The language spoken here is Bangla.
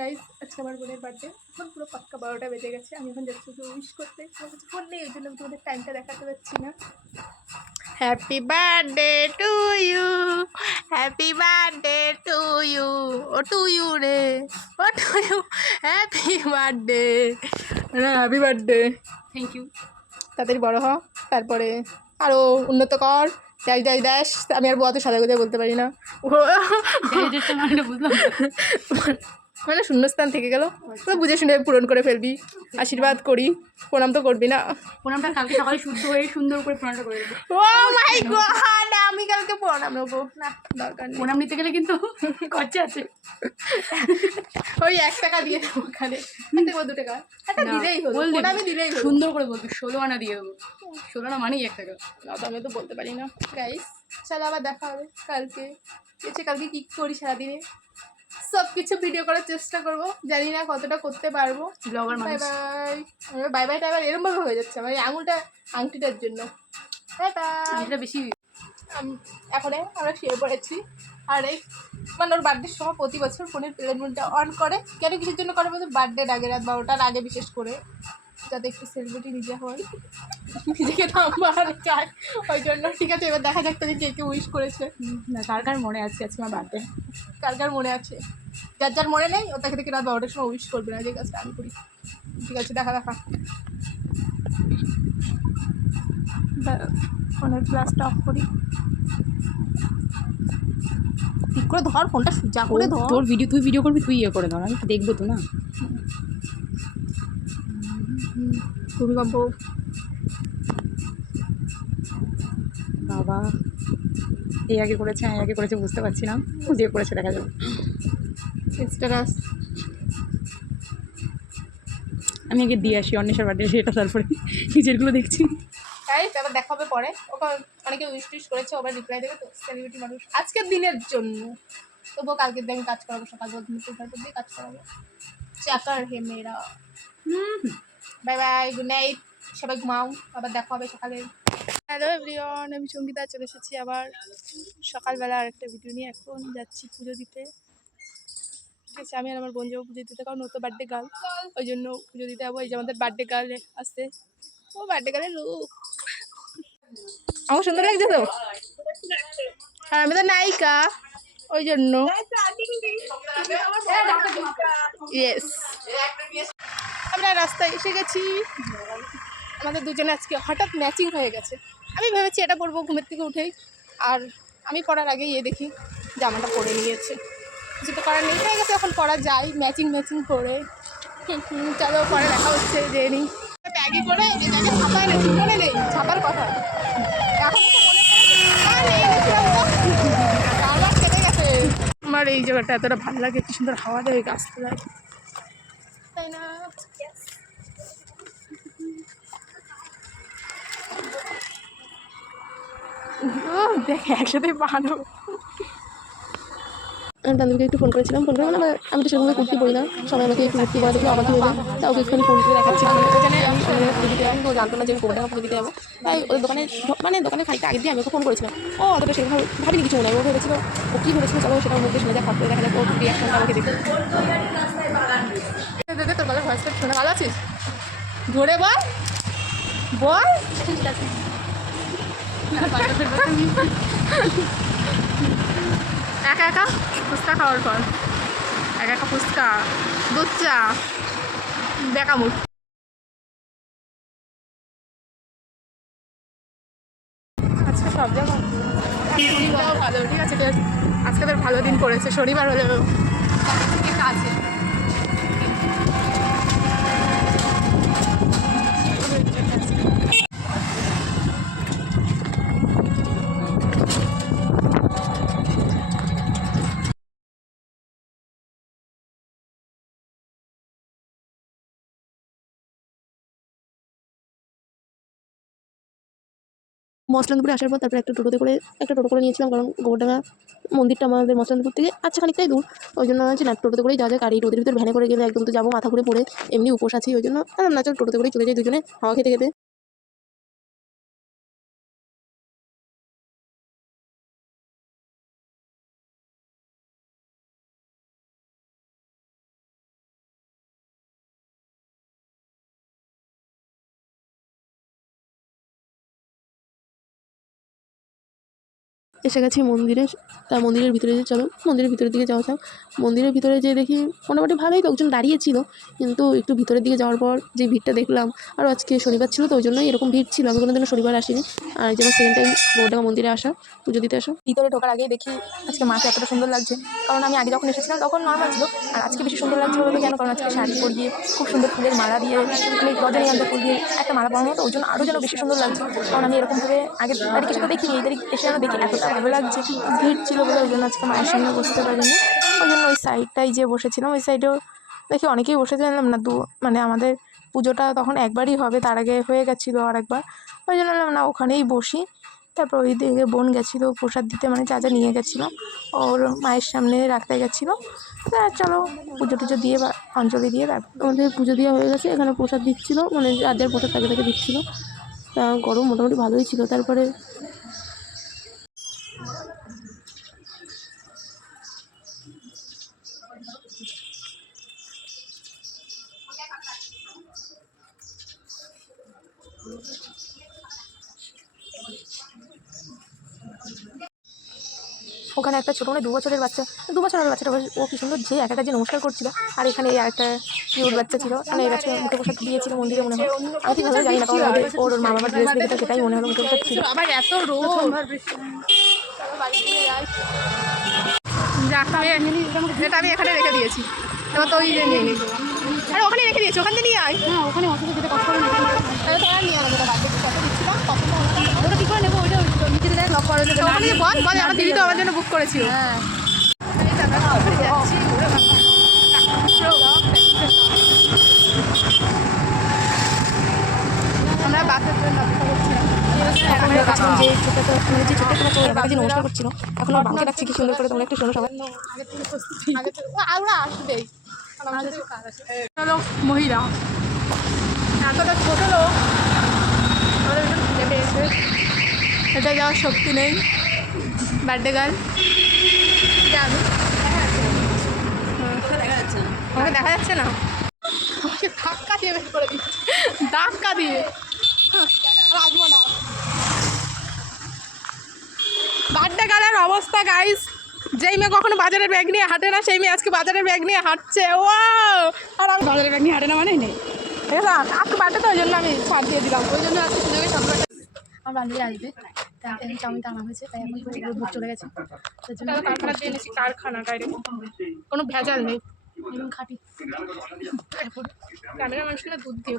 গাইস আজকে আমার বোনের বার্থডে। এখন পুরো পাক্কা 12টা বেজে গেছে। আমি এখন যাচ্ছি ওকে উইশ করতে। আমার কাছে ফোন নেই, ওই জন্য আমি তোমাদের টাইমটা দেখাতে পারছি না। Happy birthday to you, happy birthday to you, ও টু ইউ রে, ও to you, happy birthday, happy birthday. Thank you. তাড়াতাড়ি বড় হ, তারপরে আরও উন্নত কর। Dash dash dash. আমি আর বোয়াতে সাদা কথা বলতে পারি না। বুঝলাম মানে শূন্যস্থান থেকে গেল, তো বুঝে শুনে পূরণ করে ফেলবি। আশীর্বাদ করি, প্রণাম তো করবি না। প্রণামটা কালকে সকালে শুদ্ধ হয়ে সুন্দর করে প্রণামটা করে দেবো। ও মাই গড, আমি কালকে প্রণাম নেবো না, দরকার নেই। প্রণাম নিতে গেলে কিন্তু খরচা আছে। ওই 1 টাকা দিয়ে দেবো ওখানে, 2 টাকা একটা দিলেই হলো, প্রণামই দিলেই হলো। সুন্দর করে বলবি 16 আনা দিয়ে দেবো। 16 আনা মানেই 1 টাকা। না তো আমি তো বলতে পারি না। গাইস চলো আবার দেখা হবে কালকে। কালকে কী করি সারাদিনে সব কিছু ভিডিও করার চেষ্টা করবো, জানি না কতটা করতে পারবো। ব্লগার বাই মানুষ। বাই। বাই বাইটা আবার এরমভাবে হয়ে যাচ্ছে আমার এই আঙুলটা আংটিটার জন্য। Bye bye. এটা বেশি এখন আমরা শুয়ে পড়েছি। আর এই মানে ওর বার্থডের সময় প্রতি বছর ফোনের প্লেন মুডটা অন করে, কেন কিসের জন্য করে বলতে, বার্থডের আগে রাত 12টার আগে বিশেষ করে, যাতে একটু সেলিব্রিটি নিজে হয়, নিজেকে নাম্বার চায় ওই জন্য। ঠিক আছে, এবার দেখা যাক তোকে কে কে উইশ করেছে। না, কার কার মনে আছে আজকে আমার বার্থডে? কার কার মনে আছে? যার যার মনে নেই ও তাকে থেকে রাত 12টার সময় উইশ করবে না, যে কাজটা আমি করি। ঠিক আছে, দেখা দেখা। ফোনের গ্লাসটা অফ করি। ঠিক করে ধর ফোনটা, সোজা করে ধর। তোর ভিডিও তুই ভিডিও করবি, তুই ইয়ে করে ধর, আমি দেখবো তো না। ভূমিকম্প। বাবা এই আগে করেছে, আমি আগে করেছে বুঝতে পারছি না, যে করেছে দেখা যাবে। স্ট্যাটাস আমি আগে দিয়ে আসি অন্বেষার বার্থডে, সেটা তারপরে নিজেরগুলো দেখছি। তাই আবার দেখা হবে পরে। ওকে অনেকে উইশ টুইশ করেছে, আবার রিপ্লাই দেবে তো, সেলিব্রিটি মানুষ আজকের দিনের জন্য। তবুও কালকের দিন কাজ করাবো, সকাল ঘুমিয়ে দিয়ে কাজ করাবো। চাকার হে মেরা। বাই বাই, গুড নাইট, সবাই ঘুমাও, আবার দেখা হবে সকালে। হ্যালো এভরিওয়ান, আমি সঙ্গীতা, চলে এসেছি আবার সকালবেলা আরেকটা ভিডিও নিয়ে। এখন যাচ্ছি পুজো দিতে। ঠিক আছে, আমি আর আমার বোন যাবো পুজো দিতে, কারণ ও তো বার্থডে গার্ল, ওই জন্য পুজো দিতে যাবো। এই যে আমাদের বার্থডে গার্ল আসছে, ও বার্থডে গার্লের লুক আমার সুন্দর লাগছে তো, আর আমি তো নায়িকা ওই জন্য। ইয়েস, আমরা রাস্তায় এসে গেছি। আমাদের দুজনে আজকে হঠাৎ ম্যাচিং হয়ে গেছে। আমি ভেবেছি এটা পরবো ঘুমের থেকে উঠেই, আর আমি পরার আগে দেখি জামাটা পরে নিয়েছে। কিছু তো করার নেই, হয়ে গেছে, এখন পরা যায় ম্যাচিং ম্যাচিং করে। চলো পরে দেখা হচ্ছে, যে নিই ব্যাগে করে ব্যাগে ছাপা এনেছি, মনে নেই ছাপার কথা, এখন আমার কেটে গেছে। আমার এই জায়গাটা এতটা ভালো লাগে, কি সুন্দর হাওয়া দেয় গাছতলায়, তাই না? দেখে একসাথে বানাবো। আমি বান্ধবীকে একটু ফোন করেছিলাম, ফোন করে মানে আমি তো সেরকম কুর্তি পরি না, সবাই আমাকে একটু কুর্তি পরা দেখলে অবাক হয়ে যায়, তা ওকে একটুখানি ফোন করে দেখাচ্ছি। ওখানে আমি পুজো দিতে যাবো, তো জানতো না যে আমি কোবরডাঙ্গা পুজো দিতে যাবো, তাই ওদের দোকানে মানে দোকানে খানিকটা আগে দিয়ে আমি ওকে ফোন করেছিলাম। ও অতটা সেভাবে ভাবিনি কিছু মনে হয়, ও ভেবেছিল ও কী ভেবেছিল, চলো সেটা ওর মধ্যে শুনে যায়, ফট করে দেখা যাক ওর রিয়াকশনটা আমাকে দেখে। তোর কথা ভয়েসটা শুনে ভালো আছিস? জোরে বল বল। একা একা ফুচকা খাওয়ার পর, একা একা ফুচকা, দুধ চা, দেখা মুখ। আজকে সব জায়গা ভালো, ঠিক আছে, আজকে তোর ভালো দিন পড়েছে, শনিবার হলেও আছে। মসলানপুরে আসার পর তারপরে একটা টোটো করে নিয়েছিলাম, কারণ গোবরডাঙ্গা মন্দিরটা আমাদের মসলানপুর থেকে আচ্ছা খানিকটাই দূর, ওই জন্য হচ্ছে না টোটোতে করেই যাওয়া যায়। আর এই রোদের ভিতরে ভ্যানে করে গেলে একদম তো যাবো মাথা ঘুরে পড়ে, এমনি উপোস আছি, ওই জন্য না চল টোটোতে করেই চলে যাই দুজনে হাওয়া খেতে খেতে। এসে গেছি মন্দিরে। তা মন্দিরের ভিতরে যে চলো মন্দিরের ভিতরের দিকে যাওয়া যাক। মন্দিরের ভিতরে যেয়ে দেখি মোটামুটি ভালোই লোকজন দাঁড়িয়েছিল, কিন্তু একটু ভিতরের দিকে যাওয়ার পর যে ভিড়টা দেখলাম, আর আজকে শনিবার ছিল তো ওই জন্যই এরকম ভিড় ছিল। আমি কোনোদিনও শনিবার আসিনি, আর এই যে আমার সেকেন্ড টাইম বউডাঙ্গা মন্দিরে আসা, পুজো দিতে আসা। ভিতরে ঢোকার আগেই দেখি আজকে মাকে এতটা সুন্দর লাগছে, কারণ আমি আগে যখন এসেছিলাম তখন নর্মাল ছিল, আর আজকে বেশি সুন্দর লাগছে বলতে কেন, কারণ আজকে শাড়ি পরিয়ে খুব সুন্দর ফুলের মালা দিয়ে, মানে রজনীগন্ধা ফুল দিয়ে একটা মালা পরানো, তো ওই জন্য আরও যেন বেশি সুন্দর লাগছে। কারণ আমি এরকমভাবে আগের তারিখে সেটা দেখিনি, এই তারিখ এসে যেন দেখি এতটা ভালো লাগছে। ভিড় ছিল বলে ওই জন্য আজকে মায়ের সামনে বসতে পারিনি, ওই জন্য ওই সাইডটাই যে বসেছিলাম, ওই সাইডেও দেখি অনেকেই বসে জানলাম না, মানে আমাদের পুজোটা তখন একবারই হবে, তার আগে হয়ে গেছিলো আর একবার, ওই জন্য না ওখানেই বসি। তারপর ওই দিকে বোন গেছিলো প্রসাদ দিতে, মানে যা যা নিয়ে গেছিলো ওর মায়ের সামনে রাখতে গেছিলো। তা চলো পুজো টুজো দিয়ে বা অঞ্জলি দিয়ে তারপর আমাদের পুজো দেওয়া হয়ে গেছে। এখানে প্রসাদ দিচ্ছিলো, মানে যার যার প্রসাদ তাকে তাকে দিচ্ছিলো। তা গরম মোটামুটি ভালোই ছিল। তারপরে ওখানে একটা ছোটো মানে 2 বছরের বাচ্চা, 2 বছর হবে বাচ্চাটা, ও কি সুন্দর যে একটা যে নমস্কার করছিল। আর এখানে এই আরেকটা কিউট বাচ্চা ছিল, মানে এই বাচ্চা মুখে প্রসাদ দিয়েছিল মন্দিরে মনে হয়, আমি ঠিকভাবে জানি না, কারণ ওর মা বাবার ড্রেস দেখে তো সেটাই মনে হলো মুখে প্রসাদ ছিল। আবার এত রোদ, এটা আমি এখানে রেখে দিয়েছি, এবার তো ওই যে নিয়ে নিই, আরে ওখানে রেখে দিয়েছি, ওখান থেকে নিয়ে আয়। হ্যাঁ ওখানে অসুবিধা যেতে কষ্ট হবে না, তাহলে তো আর নিয়ে আনো, যেটা বাড়িতে কত দিচ্ছিলাম পছন্দ হলো না। ওটা কী করে নেবো, ওইটা নিচে দেখ লক করে দেবে। ওখানে যে বল বল, আমার দিদি তো আমার জন্য বুক করেছিল। হ্যাঁ এই টাকা ওখানে যাচ্ছি, ওরে বাবা। আমরা বাসের জন্য অপেক্ষা করছিলাম। এখন যে ছোটটা মানে যে ছোট্ট তোমার ওর বাবা যে নমস্কার করছিল, এখন ওর বাবাকে ডাকছে কি সুন্দর করে, তোমরা একটু শোনো সবাই। ওরা আসবেই, চলো মহিলা এতটা ছোট লোক আমাদের ভীষণ খিদে পেয়েছে, এটা যাওয়ার শক্তি নেই। বার্থডে গার্ল আমাকে দেখা যাচ্ছে না, আমাকে ধাক্কা দিয়ে বের করে দিচ্ছে, ধাক্কা দিয়ে আসবো না। বার্থডে গার্লের অবস্থা গাইস, যেই মেয়ে কখনো বাজারের ব্যাগ নিয়ে হাঁটে না, সেই মেয়ে আজকে বাজারের ব্যাগ নিয়ে হাঁটছে। ও আর আমি বাজারের ব্যাগ নিয়ে হাঁটে না মানে নেই, ঠিক আছে, আজকে বার্থডে তো ওই জন্য আমি ছাড় দিয়ে দিলাম, ওই জন্য আজকে সুযোগে সব আমার বান্ধবী আসবে, তাই চাউমিনটা আনা হয়েছে, তাই এখন ভোগ চলে গেছে। কারখানা দিয়ে এনেছি, কারখানা ডাইরেক্ট, কোনো ভেজাল নেই, একদম খাঁটি। ক্যামেরা মানুষকে না দুধ দিয়ে